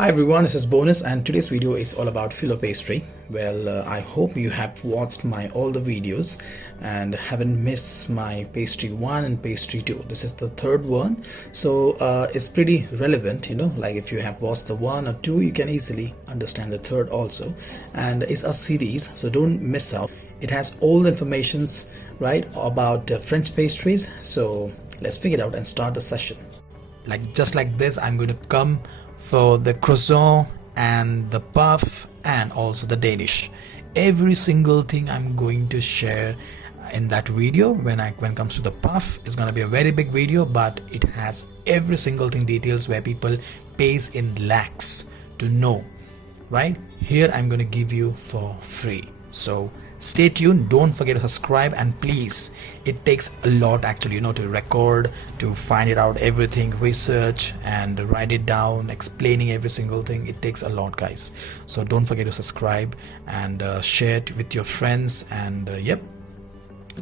Hi everyone, this is Bonus and today's video is all about Phyllo Pastry. Well, I hope you have watched my all the videos and haven't missed my pastry 1 and pastry 2. This is the third one, so it's pretty relevant, like if you have watched the 1 or 2, you can easily understand the third also. And it's a series, so don't miss out. It has all the informations right about French pastries, so let's figure it out and start the session. Just like this, I'm going to come for the croissant and the puff and also the Danish. Every single thing I'm going to share in that video. When it comes to the puff, it's going to be a very big video, but it has every single thing details where people pays in lakhs to know. Right here I'm going to give you for free, so stay tuned. Don't forget to subscribe, and please, it takes a lot actually, to record, to find it out, everything, research and write it down, explaining every single thing. It takes a lot, guys, so don't forget to subscribe and share it with your friends, and yep,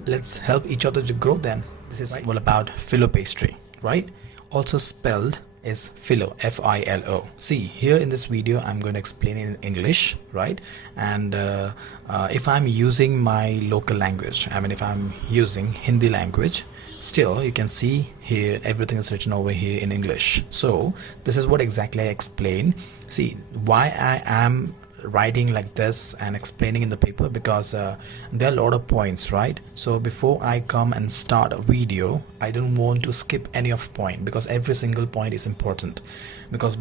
let's help each other to grow. Then this is all about Phyllo Pastry, right? Also spelled is Phyllo, F-I-L-O. See, here in this video I'm going to explain it in English, right? And if I'm using my local language, if I'm using Hindi language, still you can see here everything is written over here in English. So this is what exactly I explain. See why I am writing like this and explaining in the paper, because there are a lot of points, right? So before I come and start a video, I don't want to skip any of point, because every single point is important. Because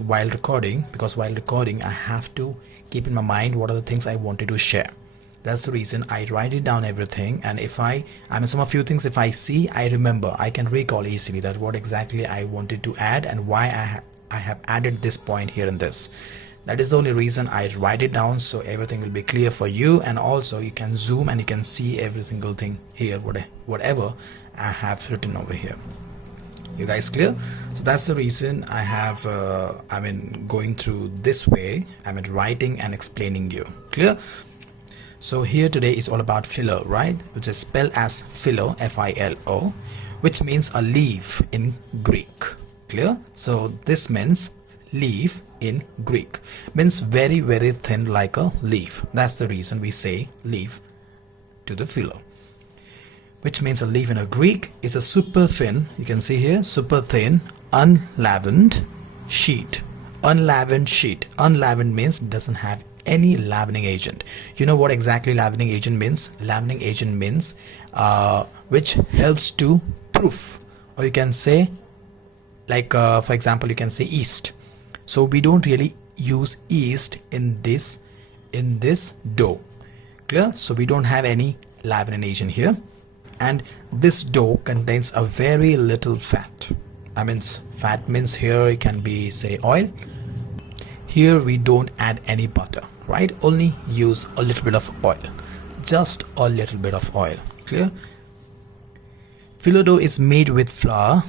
while recording I have to keep in my mind what are the things I wanted to share. That's the reason I write it down everything, and if some of few things if I see, I remember, I can recall easily that what exactly I wanted to add and why I have added this point here and this. That is the only reason I write it down, so everything will be clear for you, and also you can zoom and you can see every single thing here, whatever I have written over here. You guys clear? So that's the reason I have going through this way, writing and explaining you. Clear? So here today is all about Phyllo, right? Which is spelled as Phyllo, F-I-L-O, which means a leaf in Greek. Clear? So this means leaf in Greek, means very very thin, like a leaf. That's the reason we say leaf to the Phyllo, which means a leaf in a Greek is a super thin, you can see here, super thin unleavened sheet. Unleavened sheet. Unleavened means it doesn't have any leavening agent. You know what exactly leavening agent means? Leavening agent means which helps to proof, or you can say for example, you can say yeast. So we don't really use yeast in this dough. Clear? So we don't have any leavening agent here, and this dough contains a very little fat. Fat means here it can be say oil. Here we don't add any butter, right? Only use a little bit of oil, just a little bit of oil. Clear? Phyllo dough is made with flour,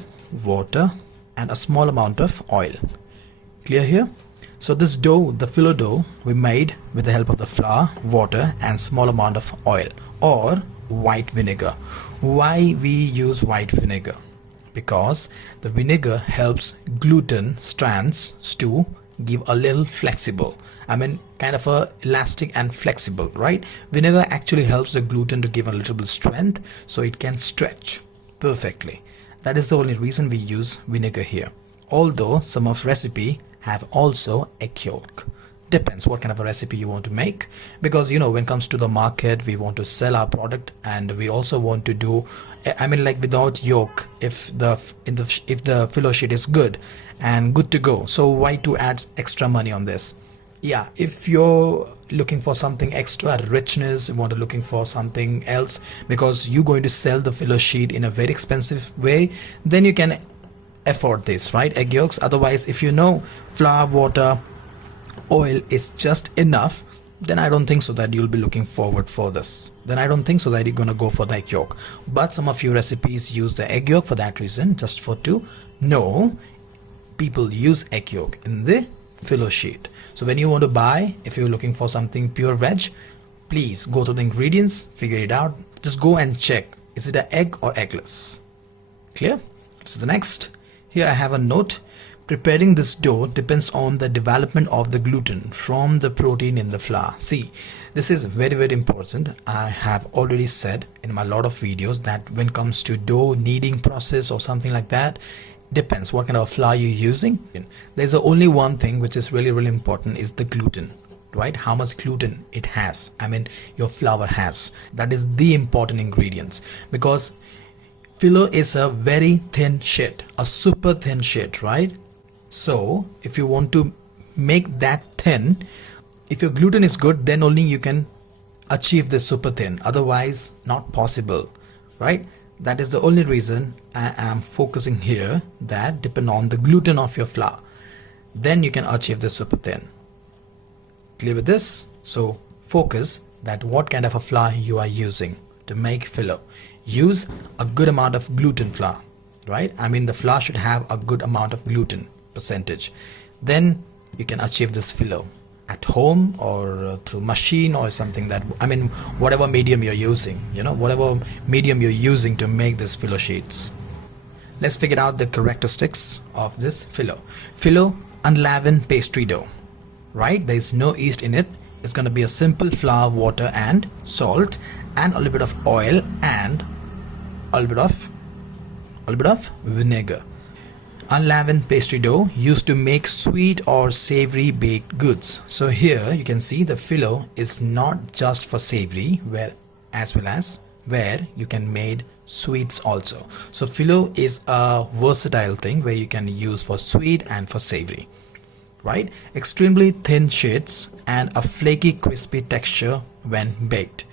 water and a small amount of oil. Clear here? So this dough, the Phyllo dough, we made with the help of the flour, water and small amount of oil or white vinegar. Why we use white vinegar? Because the vinegar helps gluten strands to give a little flexible, kind of a elastic and flexible, right? Vinegar actually helps the gluten to give a little bit strength, so it can stretch perfectly. That is the only reason we use vinegar here. Although some of recipe have also egg yolk. Depends what kind of a recipe you want to make, because when it comes to the market, we want to sell our product, and we also want to do without yolk, if the Phyllo sheet is good and good to go. So why to add extra money on this? Yeah, if you're looking for something extra richness, looking for something else, because you're going to sell the Phyllo sheet in a very expensive way, then you can afford this, right? Egg yolks. Otherwise, if flour, water, oil is just enough, then I don't think so that you'll be looking forward for this. Then I don't think so that you're gonna go for the egg yolk. But some of your recipes use the egg yolk for that reason, just for to know people use egg yolk in the Phyllo sheet. So when you want to buy, if you're looking for something pure veg, please go to the ingredients, figure it out, just go and check, is it an egg or eggless? Clear? So the next, here I have a note. Preparing this dough depends on the development of the gluten from the protein in the flour. See, this is very, very important. I have already said in my lot of videos that when it comes to dough kneading process or something like that, depends what kind of flour you're using. There's only one thing which is really, really important is the gluten, right? How much gluten it has, I mean your flour has. That is the important ingredients, because phyllo is a very thin sheet, a super thin sheet, right? So if you want to make that thin, if your gluten is good, then only you can achieve this super thin, otherwise not possible, right? That is the only reason I am focusing here, that depend on the gluten of your flour, then you can achieve this super thin. Clear with this? So focus that what kind of a flour you are using to make phyllo. Use a good amount of gluten flour, right? I mean the flour should have a good amount of gluten percentage, then you can achieve this phyllo at home or through machine or something, that I mean whatever medium you're using, whatever medium you're using to make this phyllo sheets. Let's figure out the characteristics of this phyllo unleavened pastry dough, right? There is no yeast in it. It's going to be a simple flour, water and salt and a little bit of oil and a little bit of vinegar. Unleavened pastry dough used to make sweet or savory baked goods. So here you can see the phyllo is not just for savory, as well as where you can make sweets also. So phyllo is a versatile thing where you can use for sweet and for savory, right? Extremely thin sheets and a flaky crispy texture when baked.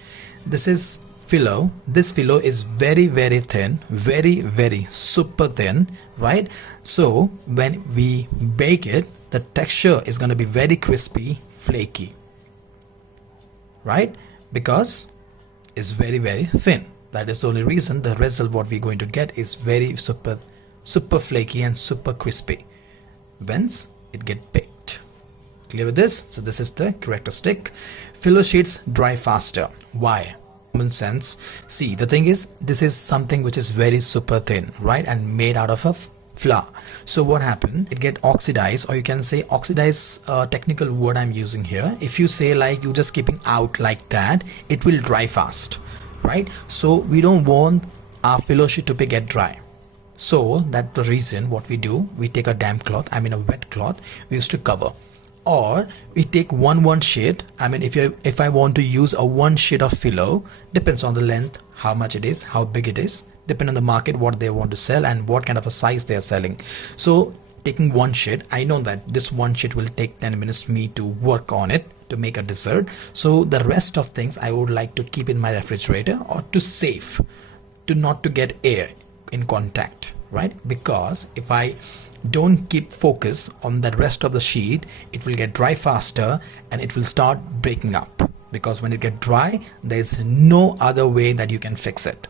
This is phyllo. This phyllo is very, very thin, very, very super thin, right? So when we bake it, the texture is going to be very crispy, flaky, right? Because it's very, very thin. That is the only reason the result what we're going to get is very super flaky and super crispy once it get baked. Clear with this? So this is the characteristic. Phyllo sheets dry faster. Why? Common sense. See, the thing is, this is something which is very super thin, right, and made out of a flour. So what happened, it get oxidized, or you can say oxidize, technical word I'm using here. If you say like you just keeping out like that, it will dry fast, right? So we don't want our phyllo sheet to get dry. So that's the reason what we do, we take a damp cloth, I mean a wet cloth, we used to cover, or we take one sheet. I mean if I want to use a one sheet of phyllo, depends on the length, how much it is, how big it is, depend on the market what they want to sell and what kind of a size they are selling. So taking one sheet, I know that this one sheet will take 10 minutes me to work on it to make a dessert. So the rest of things I would like to keep in my refrigerator, or to save, to not to get air in contact, right? Because if I don't keep focus on the rest of the sheet, it will get dry faster and it will start breaking up, because when it get dry, there's no other way that you can fix it.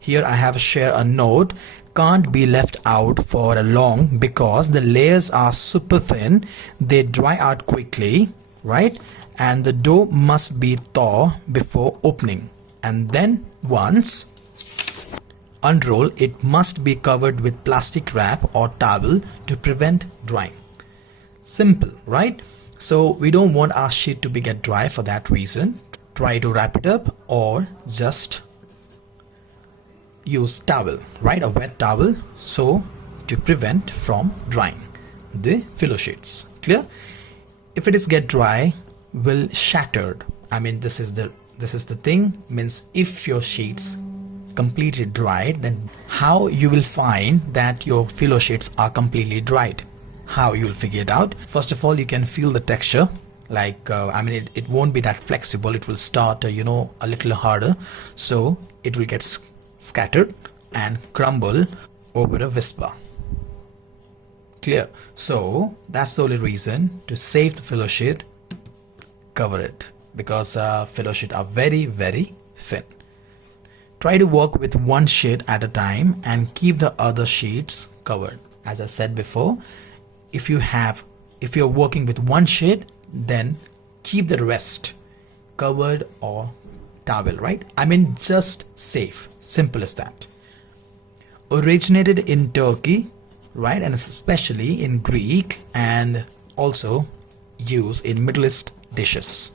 Here I have share a note, can't be left out for a long because the layers are super thin, they dry out quickly, right? And the dough must be thaw before opening, and then once unroll, it must be covered with plastic wrap or towel to prevent drying. Simple, right? So we don't want our sheet to get dry. For that reason, try to wrap it up or just use towel, right? A wet towel, so to prevent from drying the phyllo sheets. Clear? If it is get dry, will shattered. I mean this is the thing, means if your sheets completely dried, then how you will find that your phyllo sheets are completely dried? How you will figure it out? First of all, you can feel the texture, like I mean it won't be that flexible, it will start a little harder, so it will get scattered and crumble over a whisper. Clear? So that's the only reason to save the phyllo sheet, cover it, because phyllo sheet are very, very thin. Try to work with one sheet at a time and keep the other sheets covered. As I said before, if you're working with one sheet, then keep the rest covered or towel, right? I mean just safe, simple as that. Originated in Turkey, right? And especially in Greek, and also used in Middle East dishes,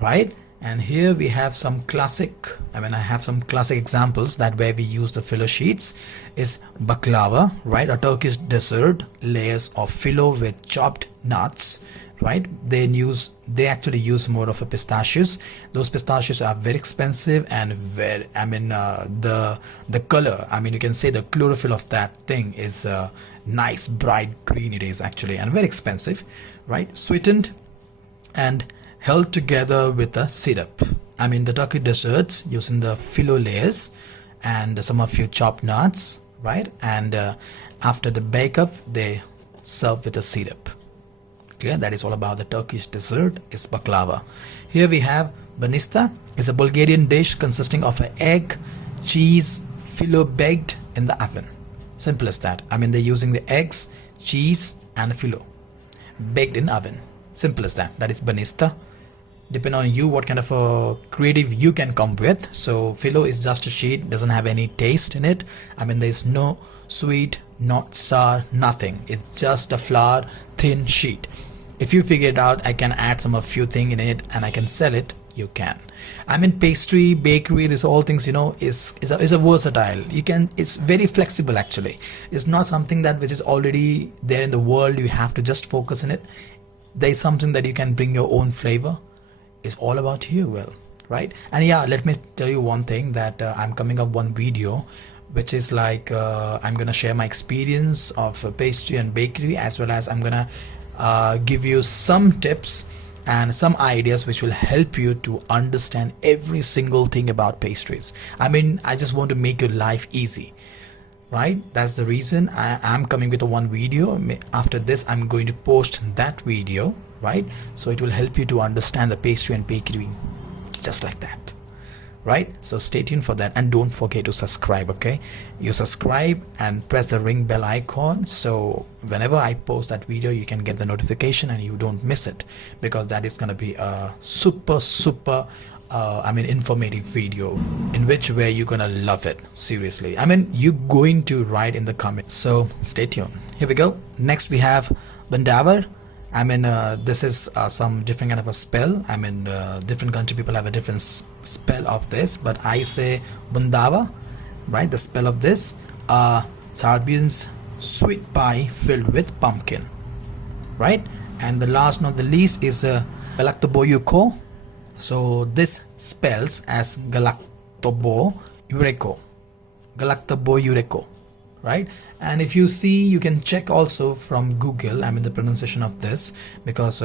right? And here we have some classic, I have some classic examples that where we use the phyllo sheets is baklava, right? A Turkish dessert, layers of phyllo with chopped nuts, right? They actually use more of a pistachios. Those pistachios are very expensive and very, the color, you can say the chlorophyll of that thing is nice bright green it is actually, and very expensive, right? Sweetened and held together with a syrup. The Turkish desserts using the phyllo layers and some of your chopped nuts, right? And after the bake up, they serve with a syrup. Clear? That is all about the Turkish dessert is baklava. Here we have banista. It's a Bulgarian dish consisting of an egg, cheese, phyllo baked in the oven. Simple as that. They're using the eggs, cheese, and phyllo baked in oven. Simple as that. That is banista. Depend on you what kind of a creative you can come with. So phyllo is just a sheet, doesn't have any taste in it. There's no sweet, not sour, nothing. It's just a flour thin sheet. If you figure it out, I can add some a few things in it and I can sell it, you can. Pastry, bakery, this all things, is a versatile. It's very flexible actually. It's not something that which is already there in the world. You have to just focus on it. There's something that you can bring your own flavor. It's all about you, well, right? And yeah, let me tell you one thing that I'm coming up one video which is like I'm gonna share my experience of pastry and bakery, as well as I'm gonna give you some tips and some ideas which will help you to understand every single thing about pastries. I just want to make your life easy, right? That's the reason I'm coming with a one video. After this I'm going to post that video, right? So it will help you to understand the pastry and bakery just like that, right? So stay tuned for that, and don't forget to subscribe. Okay, you subscribe and press the ring bell icon, so whenever I post that video you can get the notification and you don't miss it, because that is going to be a super informative video in which way you're gonna love it. Seriously, you're going to write in the comments, so stay tuned. Here we go. Next we have bandavar. This is some different kind of a spell. Different country people have a different spell of this, but I say bundava, right? The spell of this Serbian's sweet pie filled with pumpkin, right? And the last not the least is galaktoboyuko. So this spells as galaktobo ureko, right? And if you see, you can check also from Google the pronunciation of this, because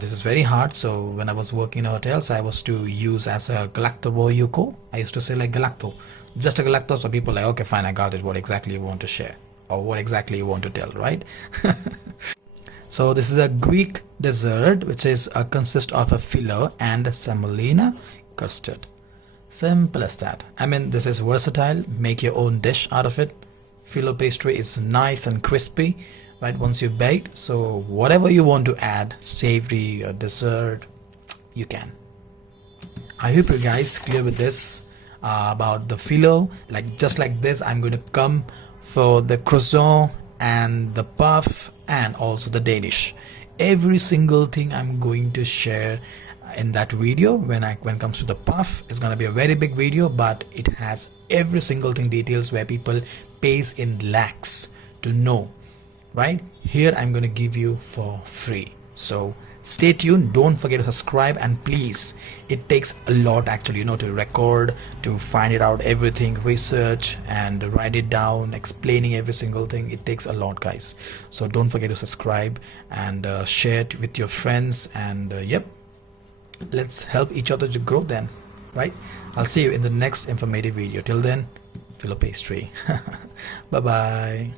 this is very hard. So when I was working in hotels, I was to use as a galaktoboyuko. I used to say like galacto, just a galacto. So people like, okay, fine, I got it, what exactly you want to share or what exactly you want to tell, right? So this is a Greek dessert which is consists of a phyllo and semolina custard. Simple as that. This is versatile. Make your own dish out of it. Phyllo pastry is nice and crispy, right, once you bake. So whatever you want to add, savory or dessert, you can. I hope you guys clear with this about the phyllo. Just like this, I'm going to come for the croissant and the puff and also the Danish. Every single thing I'm going to share in that video. When it comes to the puff, it's gonna be a very big video, but it has every single thing, details where people pays in lakhs to know, right? Here I'm gonna give you for free. So stay tuned, don't forget to subscribe, and please, it takes a lot actually, to record, to find it out everything, research and write it down, explaining every single thing. It takes a lot, guys. So don't forget to subscribe and share it with your friends, and yep, let's help each other to grow then, right? I'll see you in the next informative video. Till then, Phyllo Pastry. Bye bye.